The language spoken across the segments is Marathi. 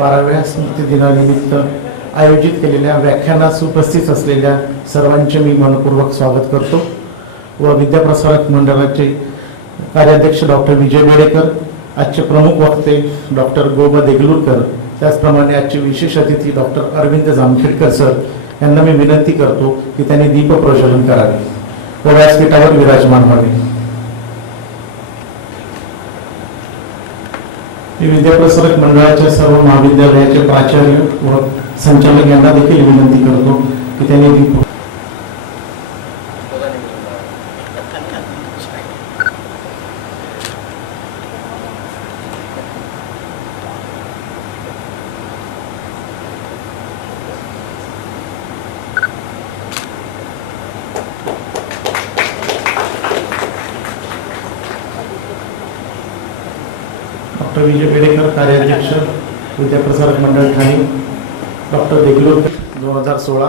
12व्या स्मृती दिनानिमित्त आयोजित केलेल्या व्याख्यानास उपस्थित असलेल्या सर्वांचे मी मनपूर्वक स्वागत करतो व विद्याप्रसारक मंडळाचे कार्याध्यक्ष डॉक्टर विजय बेडेकर, आजचे प्रमुख वक्ते डॉक्टर गोमा देगलूरकर, त्याचप्रमाणे आजचे विशेष अतिथी डॉक्टर अरविंद जामखेडकर सर यांना मी विनंती करतो की त्यांनी दीप प्रज्वलन करावे व व्यासपीठावर विराजमान व्हावे. विद्याप्रसारक मंडळाच्या सर्व महाविद्यालयाचे प्राचार्य व संचालक यांना देखील विनंती करतो की त्यांनी दीप डॉक्टर विजय बेडेकर, कार्याध्यक्ष विद्याप्रसारक मंडळ ठाणे, डॉक्टर देगलूरकर. 2016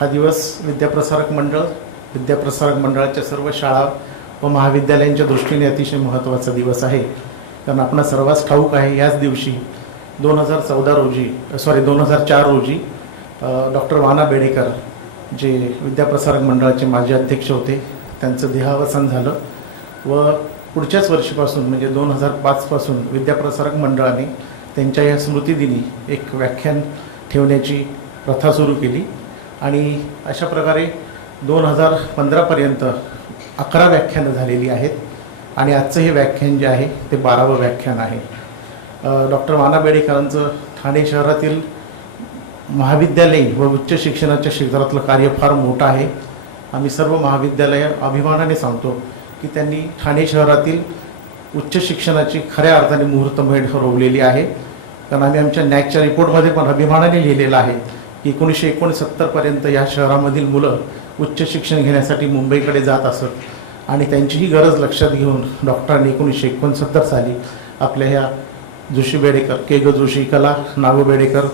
हा दिवस विद्याप्रसारक मंडळाच्या सर्व शाळा व महाविद्यालयांच्या दृष्टीने अतिशय महत्त्वाचा दिवस आहे. कारण आपणा सर्वांस ठाऊक आहे, याच दिवशी 2004 रोजी डॉक्टर वाना बेडेकर जे विद्याप्रसारक मंडळाचे माजी अध्यक्ष होते त्यांचं देहावसान झालं व पुढच्याच वर्षीपासून म्हणजे 2005 पासून विद्याप्रसारक मंडळाने त्यांच्या या स्मृतिदिनी एक व्याख्यान ठेवण्याची प्रथा सुरू केली आणि अशा प्रकारे 2015 पर्यंत 11 व्याख्यानं झालेली आहेत आणि आजचं हे व्याख्यान जे आहे ते 12वं व्याख्यान आहे. डॉक्टर वाना बेडेकरांचं ठाणे शहरातील महाविद्यालयीन व उच्च शिक्षणाच्या क्षेत्रातलं कार्य फार मोठं आहे. आम्ही सर्व महाविद्यालय अभिमानाने सांगतो की त्यांनी ठाणे शहरातील उच्च शिक्षणाची खऱ्या अर्थाने मुहूर्तमेढ रोवलेली आहे. कारण आम्ही आमच्या नॅकच्या रिपोर्टमध्ये पण अभिमानाने लिहिलेलं आहे की 1969 पर्यंत या शहरामधील मुलं उच्च शिक्षण घेण्यासाठी मुंबईकडे जात असत आणि त्यांचीही गरज लक्षात घेऊन डॉक्टरांनी 1969 साली आपल्या ह्या जोशी बेडेकर, के ग जोशी कला, नागो बेडेकर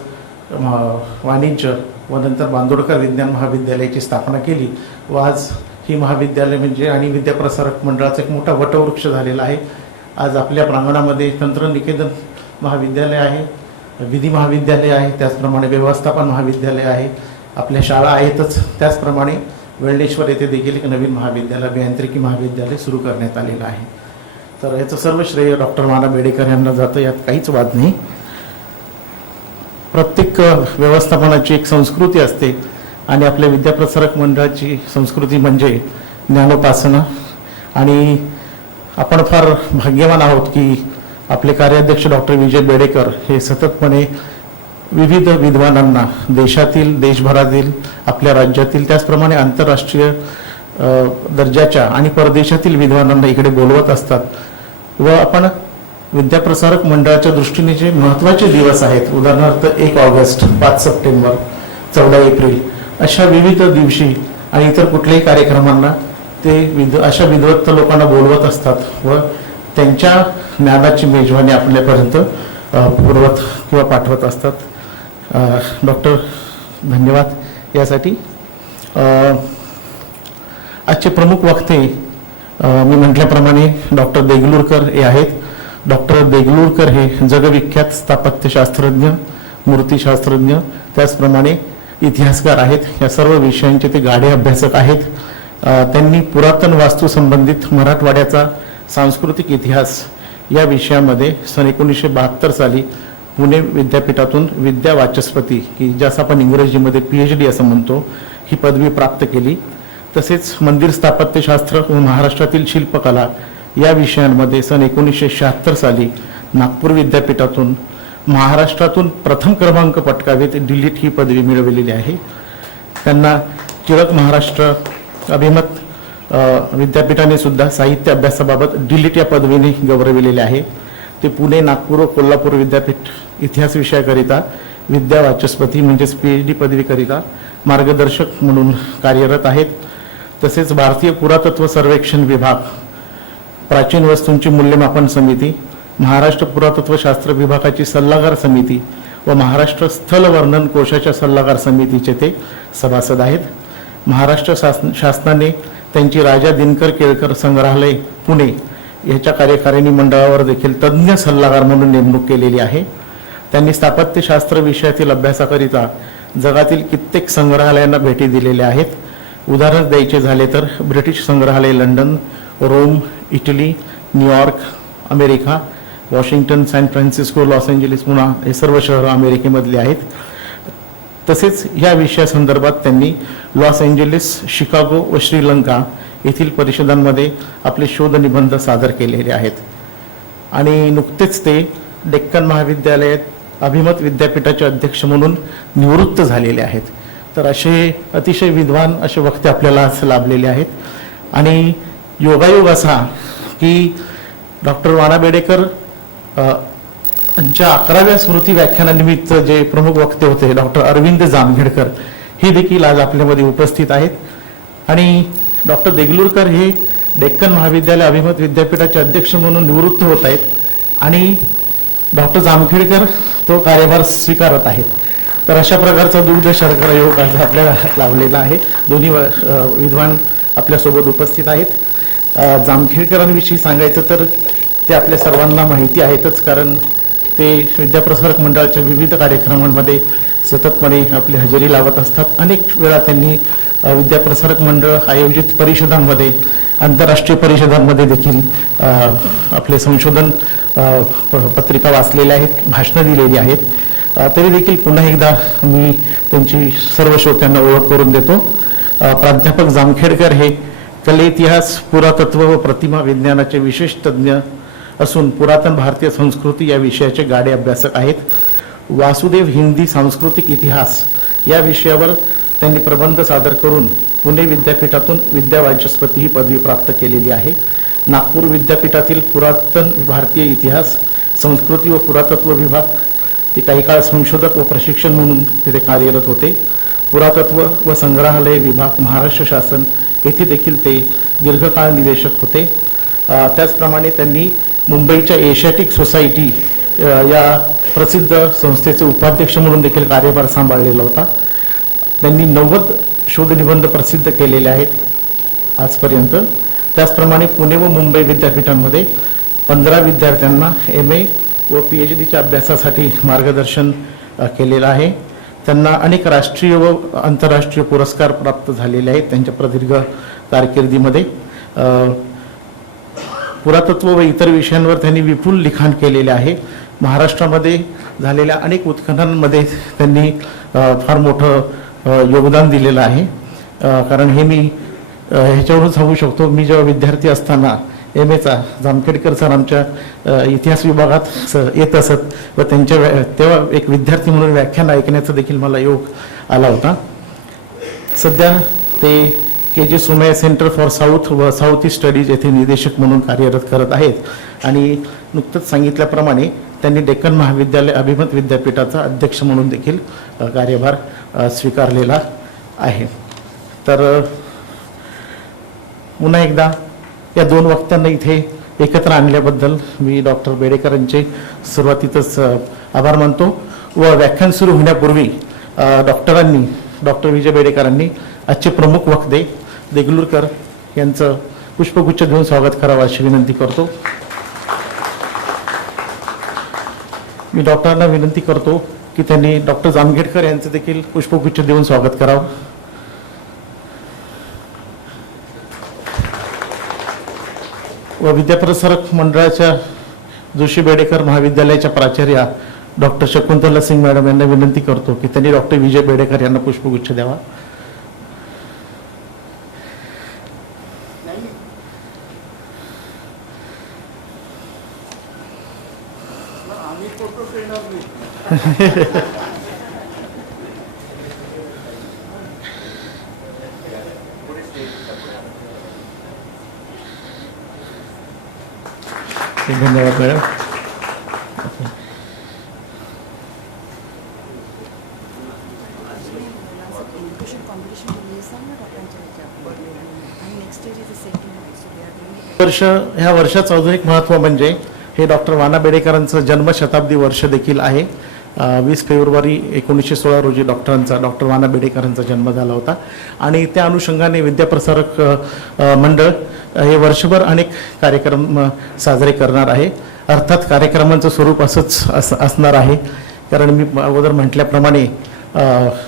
वाणिज्य व नंतर बांदोडकर विज्ञान महाविद्यालयाची स्थापना केली व आज ही महाविद्यालय म्हणजे आणि विद्याप्रसारक मंडळाचा एक मोठा वटवृक्ष झालेला आहे. आज आपल्या प्रांगणामध्ये तंत्रनिकेतन महाविद्यालय आहे, विधी महाविद्यालय आहे, त्याचप्रमाणे व्यवस्थापन महाविद्यालय आहे, आपल्या शाळा आहेतच, त्याचप्रमाणे वेल्डेश्वर येथे देखील एक नवीन महाविद्यालय, अभियांत्रिकी महाविद्यालय सुरू करण्यात आलेलं आहे. तर याचं सर्व श्रेय डॉक्टर वाना बेडेकर यांना जातं, यात काहीच वाद नाही. प्रत्येक व्यवस्थापनाची एक संस्कृती असते आणि आपल्या विद्याप्रसारक मंडळाची संस्कृती म्हणजे ज्ञानोपासना आणि आपण फार भाग्यवान आहोत की आपले कार्याध्यक्ष डॉक्टर विजय बेडेकर हे सततपणे विविध विद्वानांना देशातील, देशभरातील, आपल्या राज्यातील, त्याचप्रमाणे आंतरराष्ट्रीय दर्जाच्या आणि परदेशातील विद्वानांना इकडे बोलवत असतात व आपण विद्याप्रसारक मंडळाच्या दृष्टीने जे महत्त्वाचे दिवस आहेत, उदाहरणार्थ 1 ऑगस्ट, 5 सप्टेंबर, 14 एप्रिल अशा विविध दिवशी आणि इतर कुठल्याही कार्यक्रमांना ते अशा विद्वत्त लोकांना बोलवत असतात व त्यांच्या ज्ञानाची मेजवानी आपल्यापर्यंत पुरवत किंवा पाठवत असतात. डॉक्टर धन्यवाद यासाठी. आजचे प्रमुख वक्ते मी म्हटल्याप्रमाणे डॉक्टर देगलूरकर हे आहेत. डॉक्टर देगलूरकर हे जगविख्यात स्थापत्यशास्त्रज्ञ, मूर्तिशास्त्रज्ञ, त्याचप्रमाणे इतिहासकार आहेत. या सर्व विषयांचे ते गाढे अभ्यासक आहेत. त्यांनी पुरातन वास्तू संबंधित मराठवाड्याचा सांस्कृतिक इतिहास या विषयामध्ये सन 1972 साली पुणे विद्यापीठातून विद्या वाचस्पती की ज्यास आपण इंग्रजीमध्ये PhD असं म्हणतो ही पदवी प्राप्त केली. तसेच मंदिर स्थापत्यशास्त्र व महाराष्ट्रातील शिल्पकला या विषयांमध्ये सन 1976 साली नागपूर विद्यापीठातून महाराष्ट्रातून प्रथम क्रमांक पटकावीत DLIT ही पदवी मिळवलेली आहे. त्यांना टिळक महाराष्ट्र अभिमत विद्यापीठाने सुद्धा साहित्य अभ्यासाबाबत DLIT या पदवीने गौरविलेले आहे. ते पुणे, नागपूर व कोल्हापूर विद्यापीठ इतिहास विषयाकरिता विद्या वाचस्पती म्हणजेच PhD पदवीकरिता मार्गदर्शक म्हणून कार्यरत आहेत. तसेच भारतीय पुरातत्व सर्वेक्षण विभाग, प्राचीन वस्तूंची मूल्यमापन समिती, महाराष्ट्र पुरातत्वशास्त्र विभागाची सल्लागार समिती व महाराष्ट्र स्थल वर्णन कोशाच्या सल्लागार समितीचे ते सभासद आहेत. महाराष्ट्र शासनाने त्यांची राजा दिनकर केळकर संग्रहालय पुणे याच्या कार्यकारिणी मंडळावर देखील तज्ज्ञ सल्लागार म्हणून नेमणूक केलेली आहे. त्यांनी स्थापत्यशास्त्र विषयातील अभ्यासाकरिता जगातील कित्येक संग्रहालयांना भेटी दिलेल्या आहेत. उदाहरण द्यायचे झाले तर ब्रिटिश संग्रहालय London, Rome, Italy, New York America, Washington, San Francisco, Los Angeles, Poona हे सर्व शहरं अमेरिकेमधली आहेत. तसेच या विषयासंदर्भात त्यांनी लॉस एंजलिस, शिकागो व श्रीलंका येथील परिषदांमध्ये आपले शोधनिबंध सादर केलेले आहेत. आणि नुकतेच ते डेक्कन महाविद्यालयात अभिमत विद्यापीठाचे अध्यक्ष म्हणून निवृत्त झालेले आहेत. तर असे अतिशय विद्वान असे वक्ते आपल्याला आज लाभलेले आहेत. आणि योगायोग असा की डॉक्टर वाणा बेडेकर यांच्या 11व्या स्मृती व्याख्यानानिमित्त जे प्रमुख वक्ते होते डॉक्टर अरविंद जामखेडकर हे देखील आज आपल्यामध्ये उपस्थित आहेत. आणि डॉक्टर देगलूरकर हे डेक्कन महाविद्यालय अभिमत विद्यापीठाचे अध्यक्ष म्हणून निवृत्त होत आहेत आणि डॉक्टर जामखेडकर तो कार्यभार स्वीकारत आहेत. तर अशा प्रकारचा दुग्ध शर्करा योग आज आपल्याला लाभलेला आहे. दोन्ही विद्वान आपल्यासोबत उपस्थित आहेत. जामखेडकरांविषयी सांगायचं तर ते आपल्या सर्वांना माहिती आहेतच, कारण ते विद्याप्रसारक मंडळाच्या विविध कार्यक्रमांमध्ये सततपणे आपली हजेरी लावत असतात. अनेक वेळा त्यांनी विद्याप्रसारक मंडळ आयोजित परिषदांमध्ये, आंतरराष्ट्रीय परिषदांमध्ये देखील आपले संशोधन पत्रिका वाचलेल्या आहेत, भाषणं दिलेली आहेत. तरी देखील पुन्हा एकदा मी त्यांची सर्व श्रोत्यांना ओळख करून देतो. प्राध्यापक जामखेडकर हे कले, इतिहास, पुरातत्व व प्रतिमा विज्ञानाचे विशेष तज्ज्ञ असून पुरातन भारतीय संस्कृती या विषयाचे गाढे अभ्यासक आहेत. वासुदेव हिंदी सांस्कृतिक इतिहास या विषयावर त्यांनी प्रबंध सादर करून पुणे विद्यापीठातून विद्यावाचस्पती ही पदवी प्राप्त केलेली आहे. नागपूर विद्यापीठातील पुरातन भारतीय इतिहास, संस्कृती व पुरातत्व विभाग ते काही काळ संशोधक व प्रशिक्षण म्हणून तिथे कार्यरत होते. पुरातत्व व संग्रहालय विभाग, महाराष्ट्र शासन येथे देखील ते दीर्घकाळ निदेशक होते. त्याचप्रमाणे त्यांनी मुंबईच्या एशियाटिक सोसायटी या प्रसिद्ध संस्थेचे उपाध्यक्ष म्हणून देखील कार्यभार सांभाळलेला होता. त्यांनी 90 शोधनिबंध प्रसिद्ध केलेले आहेत आजपर्यंत. त्याचप्रमाणे पुणे व मुंबई विद्यापीठांमध्ये 15 विद्यार्थ्यांना MA व PhDच्या अभ्यासासाठी मार्गदर्शन केलेलं आहे. त्यांना अनेक राष्ट्रीय व आंतरराष्ट्रीय पुरस्कार प्राप्त झालेले आहेत त्यांच्या प्रदीर्घ कारकिर्दीमध्ये. पुरातत्व व इतर विषयांवर त्यांनी विपुल लिखाण केलेले आहे. महाराष्ट्रामध्ये झालेल्या अनेक उत्खननांमध्ये त्यांनी फार मोठं योगदान दिलेलं आहे. कारण हे मी ह्याच्यावरून सांगू शकतो, मी जेव्हा विद्यार्थी असताना MAचा जामखेडकर सर आमच्या इतिहास विभागात येत असत व तेव्हा एक विद्यार्थी म्हणून व्याख्यान ऐकण्याचा देखील मला योग आला होता. सध्या ते KJ Somaiya centre for south व साऊथ ईस्ट स्टडीज येथे निदेशक म्हणून कार्यरत करत आहेत. आणि नुकतंच सांगितल्याप्रमाणे त्यांनी डेक्कन महाविद्यालय अभिमत विद्यापीठाचा अध्यक्ष म्हणून देखील कार्यभार स्वीकारलेला आहे. तर पुन्हा एकदा या दोन वक्त्यांना इथे एकत्र आणल्याबद्दल मी डॉक्टर बेडेकरांचे सुरुवातीतच आभार मानतो. व व्याख्यान सुरू होण्यापूर्वी डॉक्टर विजय बेडेकरांनी आजचे प्रमुख वक्ते देगलूरकर यांचं पुष्पगुच्छ देऊन स्वागत करावं अशी विनंती करतो. मी डॉक्टरांना विनंती करतो की त्यांनी डॉक्टर जामखेडकर यांचं देखील पुष्पगुच्छ देऊन स्वागत करावं. व विद्याप्रसारक मंडळाच्या जोशी बेडेकर महाविद्यालयाच्या प्राचार्या डॉक्टर शकुंतला सिंग मॅडम यांना विनंती करतो की त्यांनी डॉक्टर विजय बेडेकर यांना पुष्पगुच्छ द्यावा. धन्यवाद मॅडम. ह्या वर्षाचं अजून एक महत्त्व म्हणजे हे डॉक्टर वाणा बेडेकरांचं जन्मशताब्दी वर्ष देखील आहे. 20 फेब्रुवारी 1916 रोजी डॉक्टर वाणा बेडेकरांचा जन्म झाला होता. आणि त्या अनुषंगाने विद्याप्रसारक मंडळ हे वर्षभर अनेक कार्यक्रम साजरे करणार आहे. अर्थात कार्यक्रमांचं स्वरूप असंच असणार आहे कारण मी अगोदर म्हटल्याप्रमाणे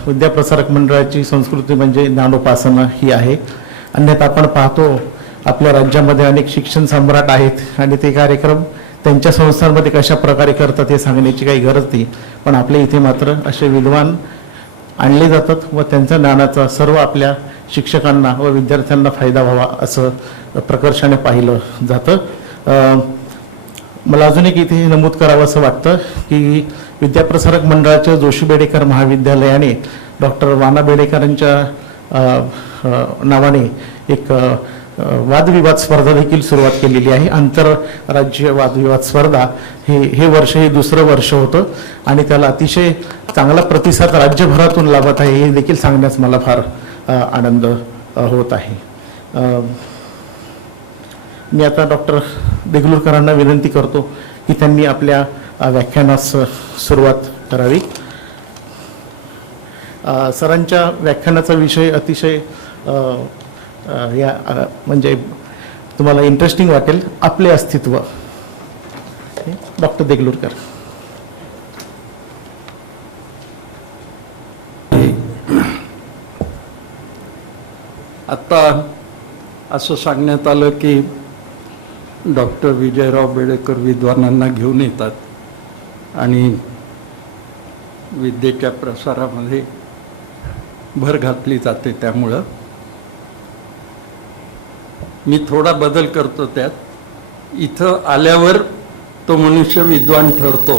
विद्याप्रसारक मंडळाची संस्कृती म्हणजे ज्ञानोपासना ही आहे. अन्यथा आपण पाहतो आपल्या राज्यामध्ये अनेक शिक्षण सम्राट आहेत आणि ते कार्यक्रम त्यांच्या संस्थांमध्ये कशा प्रकारे करतात हे सांगण्याची काही गरज नाही. पण आपल्या इथे मात्र असे विद्वान आणले जातात व त्यांच्या ज्ञानाचा सर्व आपल्या शिक्षकांना व विद्यार्थ्यांना फायदा व्हावा असं प्रकर्षाने पाहिलं जातं. मला अजून एक इथे नमूद करावं असं वाटतं की विद्याप्रसारक मंडळाच्या जोशी बेडेकर महाविद्यालयाने डॉक्टर वाना बेडेकरांच्या नावाने एक वादविवाद स्पर्धा देखील सुरुवात केलेली आहे. आंतरराज्य वादविवाद स्पर्धा हे वर्ष हे दुसरं वर्ष होतं आणि त्याला अतिशय चांगला प्रतिसाद राज्यभरातून लाभत आहे हे देखील सांगण्यास मला फार आनंद होत आहे. मी आता डॉक्टर देगलूरकरांना विनंती करतो की त्यांनी आपल्या व्याख्यानास सुरुवात करावी. सरांच्या व्याख्यानाचा विषय अतिशय म्हणजे तुम्हाला इंटरेस्टिंग वाटेल, आपले अस्तित्व. डॉक्टर देगलूरकर. आता असं सांगण्यात आलं की डॉक्टर विजयराव बेडेकर विद्वानांना घेऊन येतात आणि विद्येच्या प्रसारामध्ये भर घातली जाते. त्यामुळं मी थोडा बदल करतो त्यात. इथं आल्यावर तो मनुष्य विद्वान ठरतो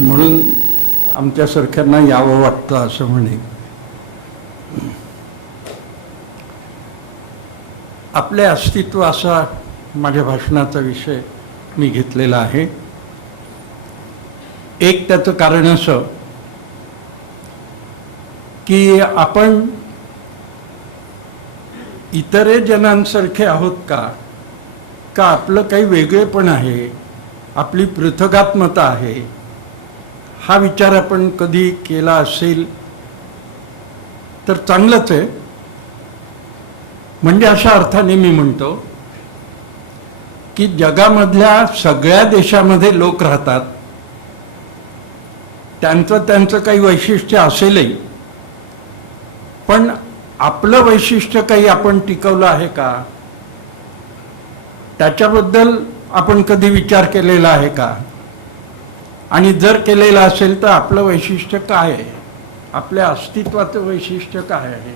म्हणून आमच्यासारख्यांना यावं वाटतं असं म्हणे. आपले अस्तित्व असा माझ्या भाषणाचा विषय मी घेतलेला आहे. एक त्याचं कारण असं की आपण इतरे जनांसारखे आहोत का आपलं काही वेगळेपण आहे, आपली पृथगात्मता आहे, हा विचार आपण कधी केला असेल तर चांगलंच आहे. म्हणजे अशा अर्थाने मी म्हणतो की जगामधल्या सगळ्या देशामध्ये लोक राहतात, त्यांचं काही वैशिष्ट्य असेलही, पण आपलं वैशिष्ट्य काही आपण टिकवलं आहे का, त्याच्याबद्दल आपण कधी विचार केलेला आहे का? आणि जर केलेला असेल तर आपलं वैशिष्ट्य काय आहे, आपल्या अस्तित्वाचं वैशिष्ट्य काय आहे?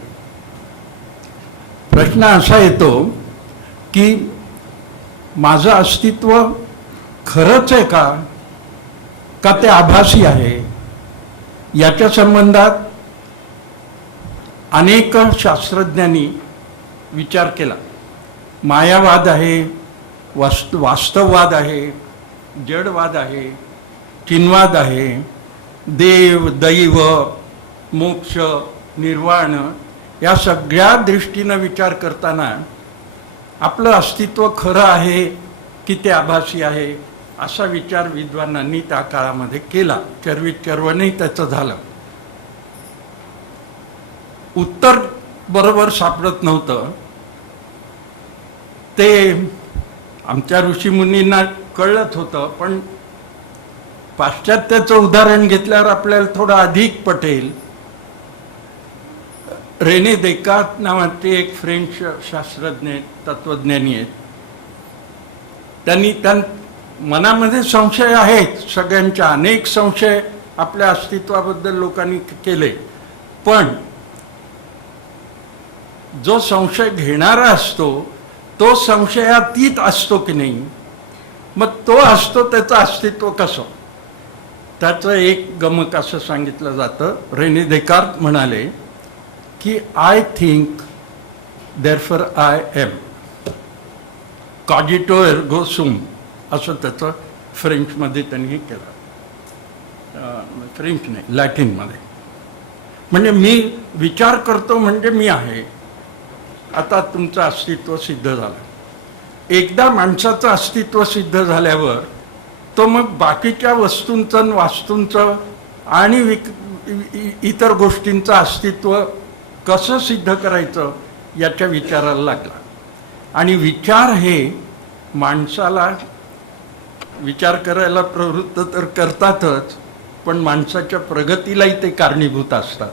प्रश्न असा येतो की माझं अस्तित्व खरंच आहे का ते आभासी आहे? याच्या संबंधात अनेक शास्त्रज्ञांनी विचार केला. मायावाद आहे, वास्तववाद आहे, जडवाद आहे, चिन्हवाद आहे, देव, दैव, मोक्ष, निर्वाण या सगळ्या दृष्टीनं विचार करताना आपलं अस्तित्व खरं आहे की ते आभासी आहे असा विचार विद्वानांनी त्या काळामध्ये केला. चर्वणही त्याचं झालं. उत्तर बरोबर सापडत नव्हतं. ते आमच्या ऋषीमुनींना कळत होतं, पण पाश्चात्याचं उदाहरण घेतल्यावर आपल्याला थोडं अधिक पटेल. रेने देकार्त नावाचे एक फ्रेंच शास्त्रज्ञ तत्वज्ञानी आहेत. त्यांनी मनामध्ये संशय आहेत सगळ्यांच्या, अनेक संशय आपल्या अस्तित्वाबद्दल लोकांनी केले, पण जो संशय घेणारा असतो तो संशयातीत असतो की नाही, मग तो असतो त्याचं अस्तित्व कसं? त्याचं एक गमक असं सांगितलं जातं. रेने देकार्त म्हणाले की I think therefore I am, कॉजिटो एर्गो सुम, असं त्याचं फ्रेंचमध्ये त्यांनी केलं. फ्रेंच नाही, लॅटिनमध्ये. म्हणजे मी विचार करतो म्हणजे मी आहे. आता तुमचं अस्तित्व सिद्ध झालं. एकदा माणसाचं अस्तित्व सिद्ध झाल्यावर तो मग बाकीच्या वस्तूंचं, वास्तूंचं आणि इतर गोष्टींचं अस्तित्व कसं सिद्ध करायचं याच्या विचाराला लागला. आणि विचार हे माणसाला विचार करायला प्रवृत्त तर करतातच, पण माणसाच्या प्रगतीलाही ते कारणीभूत असतात.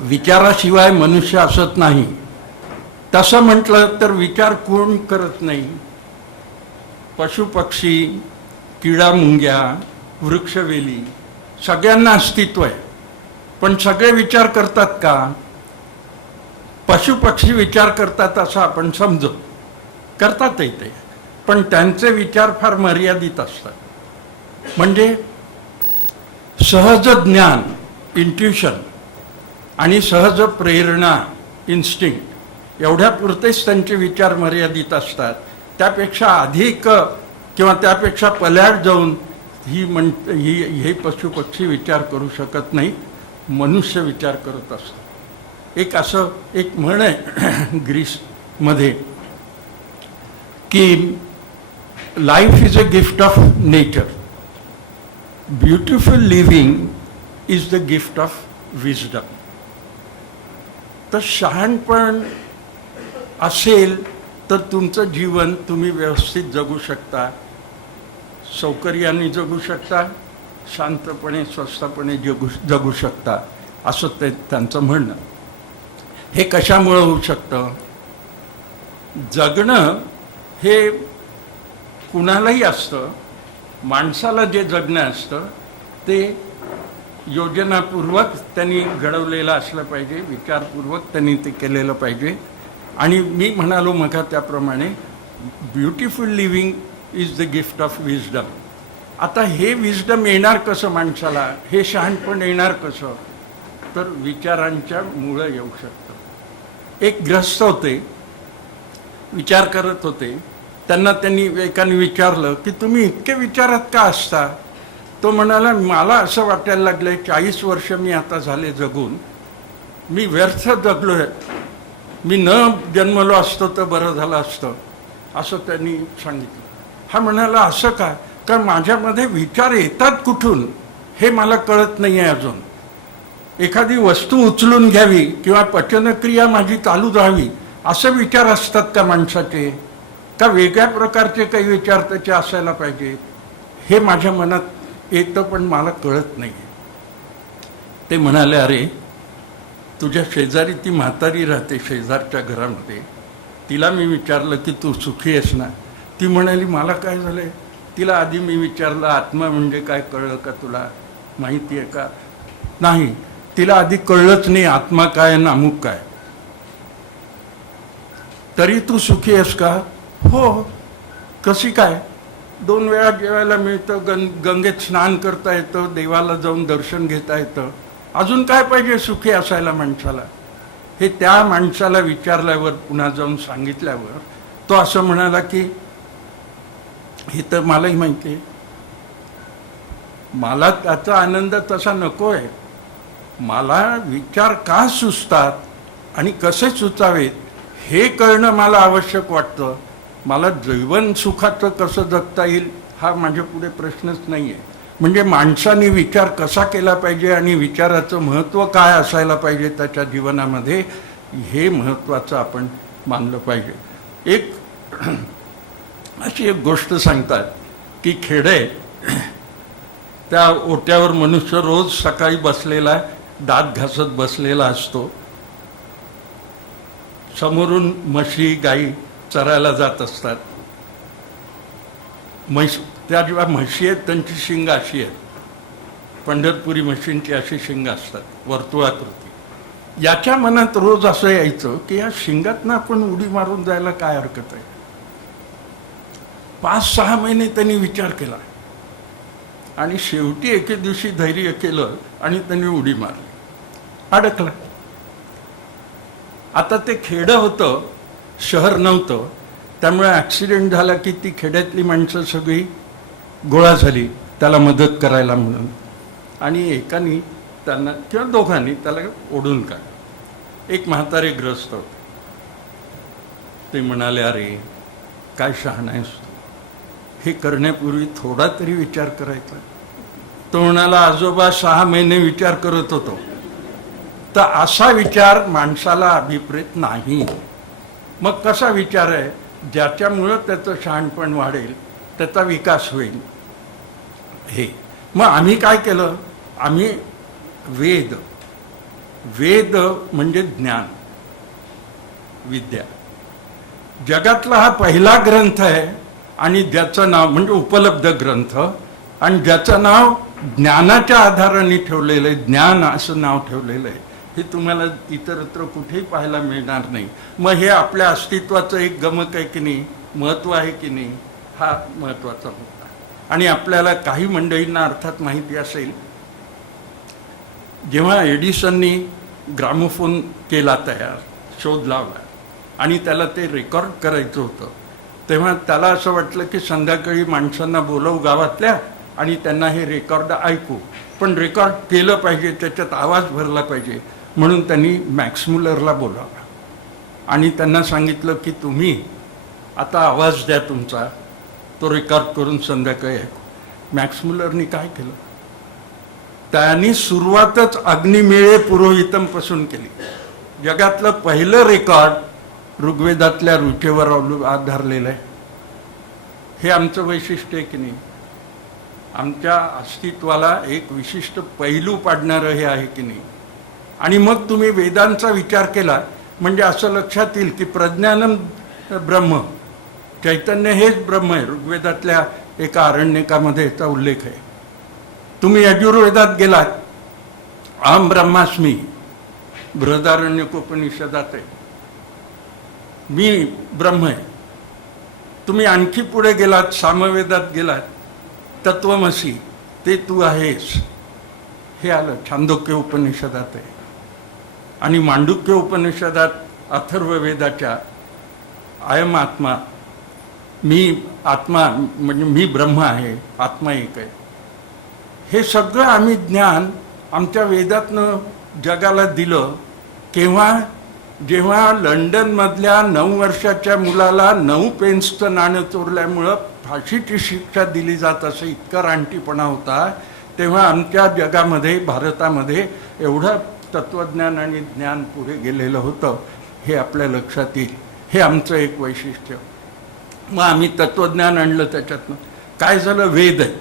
विचाराशिवाय मनुष्य असत नाही. तसं म्हटलं तर विचार कोण करत नाही? पशुपक्षी, किडा मुंग्या, वृक्षवेली सगळ्यांना अस्तित्व आहे, पण सगळे विचार करतात का? पशुपक्षी विचार करतात असं आपण समजू, करतातही ते, पण त्यांचे विचार फार मर्यादित असतात. म्हणजे सहज ज्ञान, इंट्युशन आणि सहज प्रेरणा, इन्स्टिंक्ट एवढ्यापुरतेच त्यांचे विचार मर्यादित असतात. त्यापेक्षा अधिक किंवा त्यापेक्षा पल्याड जाऊन हे पशुपक्षी विचार करू शकत नाही. मनुष्य विचार करत असतो. एक म्हण आहे ग्रीसमध्ये की life is a gift of nature, beautiful living is the gift of wisdom. तर शहाणपण असेल तर तुमचं जीवन तुम्ही व्यवस्थित जगू शकता, सौकर्याने जगू शकता, शांतपणे स्वस्थपणे जगू शकता, असं त्यांचं म्हणणं. हे कशामुळं होऊ शकतं? जगणं हे कुणालाही असतं. माणसाला जे जगणं असतं ते योजनापूर्वक त्यांनी घडवलेलं असलं पाहिजे, विचारपूर्वक त्यांनी ते केलेलं पाहिजे. आणि मी म्हणालो मग त्याप्रमाणे beautiful living is the gift of wisdom. आता हे विजडम येणार कसं माणसाला? हे शहाणपण येणार कसं? तर विचारांच्या मुळं येऊ शकतं. एक ग्रस्त होते, विचार करत होते. त्यांनी एकाने विचारलं की तुम्ही इतके विचारात का असता? तो म्हणाला, मला असं वाटायला लागलंय 40 वर्ष मी आता झाले जगून, मी व्यर्थ जगलोय, मी न जन्मलो असतो तर बरं झालं असतं, असं त्यांनी सांगितलं. हा म्हणाला, असं काय? कारण माझ्यामध्ये विचार येतात कुठून हे मला कळत नाही आहे अजून. एखादी वस्तू उचलून घ्यावी किंवा पचनक्रिया माझी चालू राहावी असे विचार असतात का माणसाचे? का वेगळ्या प्रकारचे काही विचार त्याचे असायला पाहिजेत? हे माझ्या मनात येतं पण मला कळत नाही. ते म्हणाले, अरे तुझ्या शेजारी ती म्हातारी राहते शेजारच्या घरामध्ये, तिला मी विचारलं की तू सुखी आहेस ना? ती म्हणाली, मला काय झालंय? तिला आधी मी विचारलं, आत्मा म्हणजे काय कळलं का तुला? माहिती आहे का? नाही. तिला आधी कळलंच नाही आत्मा काय आणि अमुक काय. तरी तू सुखी आहेस का? हो. कशी काय? 2 वेळा जेवायला मिळतं, गंगेत स्नान करता येतं, देवाला जाऊन दर्शन घेता येतं, अजून काय पाहिजे सुखी असायला माणसाला? हे त्या माणसाला विचारल्यावर, पुन्हा जाऊन सांगितल्यावर तो असं म्हणाला की हे तर मलाही माहिती आहे, मला त्याचा आनंद तसा नको आहे. मला विचार का सुचतात आणि कसे सुचावेत हे कळणं मला आवश्यक वाटतं. मला जीवन सुखाचं कसं जगता येईल हा माझ्या पुढे प्रश्नच नाही आहे. म्हणजे माणसाने विचार कसा केला पाहिजे आणि विचाराचं महत्त्व काय असायला पाहिजे त्याच्या जीवनामध्ये, हे महत्त्वाचं आपण मानलं पाहिजे. अशी एक गोष्ट सांगतात की खेडे, त्या ओट्यावर मनुष्य रोज सकाळी बसलेला, दात घासत बसलेला असतो. समोरून म्हशी गाई चरायला जात असतात. त्या जेव्हा म्हशी आहेत त्यांची शिंग अशी आहेत, पंढरपुरी म्हशींची अशी शिंग असतात वर्तुळाकृती. याच्या मनात रोज असं यायचं की या शिंगातनं आपण उडी मारून जायला काय हरकत आहे. 5-6 महिने त्यांनी विचार केला आणि शेवटी एके दिवशी धैर्य केलं आणि त्यांनी उडी मारली, अडकला. आता ते खेडं होतं, शहर नव्हतं, त्यामुळे ॲक्सिडेंट झाला की ती खेड्यातली माणसं सगळी गोळा झाली त्याला मदत करायला म्हणून, आणि एकाने त्यांना किंवा दोघांनी त्याला ओढून काढलं. एक म्हातारे ग्रस्त होते. ते म्हणाले, अरे काय शहाणा आहेस तू, हे करण्यापूर्वी थोडा तरी विचार करायचा. तो म्हणाला, आजोबा 6 महिने विचार करत होतो. तर असा विचार माणसाला अभिप्रेत नाही. मग कसा विचार आहे ज्याच्यामुळं त्याचं शहाणपण वाढेल, त्याचा विकास होईल. हे मग आम्ही काय केलं, आम्ही वेद म्हणजे ज्ञान विद्या, जगातला हा पहिला ग्रंथ आहे आणि ज्याचं नाव म्हणजे उपलब्ध ग्रंथ आणि ज्याचं नाव ज्ञानाच्या आधाराने ठेवलेलं आहे, ज्ञान असं नाव ठेवलेलं आहे. हे तुम्हाला इतरत्र कुठेही पाहायला मिळणार नाही. मग हे आपल्या अस्तित्वाचं एक गमक आहे की नाही, महत्त्व आहे की नाही, हा महत्त्वाचा मुद्दा. आणि आपल्याला काही मंडळींना अर्थात माहिती असेल, जेव्हा एडिसननी ग्रामोफोन केला तयार, शोध लावला आणि त्याला ते रेकॉर्ड करायचं होतं, तेव्हा त्याला असं वाटलं की संध्याकाळी माणसांना बोलवू गावातल्या आणि त्यांना हे रेकॉर्ड ऐकू, पण रेकॉर्ड केलं पाहिजे, त्याच्यात आवाज भरला पाहिजे. म्हणून त्यांनी मॅक्स मुलरला बोलावला आणि त्यांना सांगितलं की तुम्ही आता आवाज द्या तुमचा, तो रेकॉर्ड करून संध्याकाळी ऐकू. मॅक्स मुलरनी काय केलं, त्यांनी सुरुवातच अग्निमेळे पुरोहितम पासून केली. जगातलं पहिलं रेकॉर्ड ऋग्वेदातल्या ऋचेवर आधारलेलं आहे. हे आमचं वैशिष्ट्य आहे की नाही, आमच्या अस्तित्वाला एक विशिष्ट पैलू पाडणारं हे आहे की नाही. आणि मग तुम्ही वेदांचा विचार केला म्हणजे असं लक्षात येईल की प्रज्ञानम ब्रह्म, चैतन्य हेच ब्रह्म आहे. ऋग्वेदातल्या एका आरण्यकामध्ये याचा उल्लेख आहे. तुम्ही यजुर्वेदात गेलात, अहम ब्रह्मास्मी, बृहदारण्यकोपनिषदात आहे, मी ब्रह्म आहे. तुम्ही आणखी पुढे गेलात, सामवेदात गेलात, तत्वमसी, ते तू आहेस, हे आलं. छांदोक्य उपनिषदात आहे. आणि मांडुक्य उपनिषदात अथर्ववेदाच्या अयम आत्मा, मी आत्मा म्हणजे मी ब्रह्म आहे, आत्मा एक आहे. हे सगळं आम्ही ज्ञान आमच्या वेदातनं जगाला दिलं. केव्हा, जेव्हा लंडनमधल्या 9 वर्षाच्या मुलाला 9 पेन्सचं नाणं चोरल्यामुळं फाशीची शिक्षा दिली जात असं इतका रानटीपणा होता, तेव्हा आमच्या जगामध्ये, भारतामध्ये एवढं तत्त्वज्ञान आणि ज्ञान पुढे गेलेलं होतं. हे आपल्या लक्षात येईल. हे आमचं एक वैशिष्ट्य. मग आम्ही तत्त्वज्ञान आणलं. त्याच्यातनं काय झालं, वेद आहे.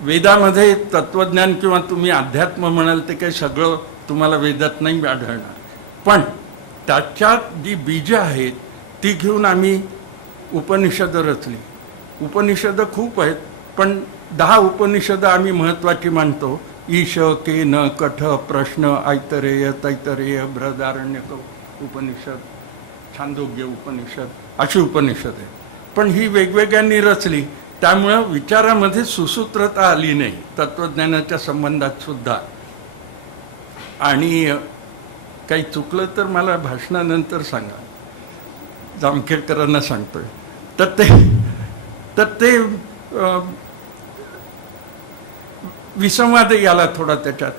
वेदामध्ये तत्त्वज्ञान किंवा तुम्ही अध्यात्म म्हणाल ते काही सगळं तुम्हाला वेदात नाही आढळणार, पण त्याच्यात जी बीजं आहेत ती घेऊन आम्ही उपनिषदं रचली. उपनिषदं खूप आहेत, पण 10 उपनिषदं आम्ही महत्त्वाची मानतो. ईश, केन, कठ, प्रश्न, ऐतरेय, तैतरेय, बृहदारण्यक उपनिषद, छांदोग्य उपनिषद, अशी उपनिषद आहे. पण ही वेगवेगळ्यांनी रचली, त्यामुळं विचारामध्ये सुसूत्रता आली नाही तत्त्वज्ञानाच्या संबंधात सुद्धा. आणि काही चुकलं तर मला भाषणानंतर सांगा, जामखेडकरांना सांगतोय. तर ते विसंवाद याला थोडा त्याच्यात.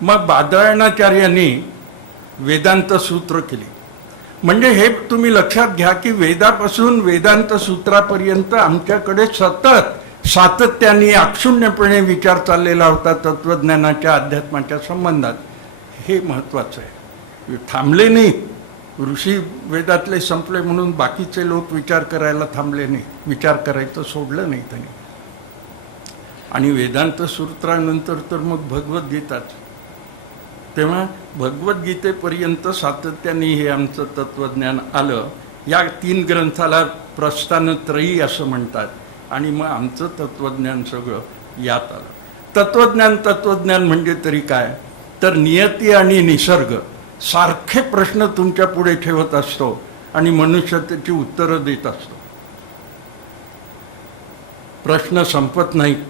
मग बादरायणाचार्यांनी वेदांत सूत्र केली. म्हणजे हे तुम्ही लक्षात घ्या की वेदापासून वेदांत सूत्रापर्यंत आमच्याकडे सतत सातत्याने अक्षुण्यपणे विचार चाललेला होता तत्त्वज्ञानाच्या अध्यात्माच्या संबंधात. हे महत्त्वाचं आहे. थांबले नाही, ऋषी वेदातले संपले म्हणून बाकीचे लोक विचार करायला थांबले नाही, विचार करायचं सोडलं नाही त्यांनी. आणि वेदांत सूत्रानंतर तर मग भगवद्गीताच. तेव्हा भगवद्गीतेपर्यंत सातत्याने हे आमचं तत्त्वज्ञान आलं. या 3 ग्रंथाला प्रस्थानत्रयी असं म्हणतात. आणि मग आमचं तत्त्वज्ञान सगळं यात आलं. तत्त्वज्ञान म्हणजे तरी काय, तर नियती आणि निसर्ग सारखे प्रश्न तुमच्या पुढे ठेवत असतो आणि मनुष्य त्याची उत्तरं देत असतो. प्रश्न संपत नाहीत,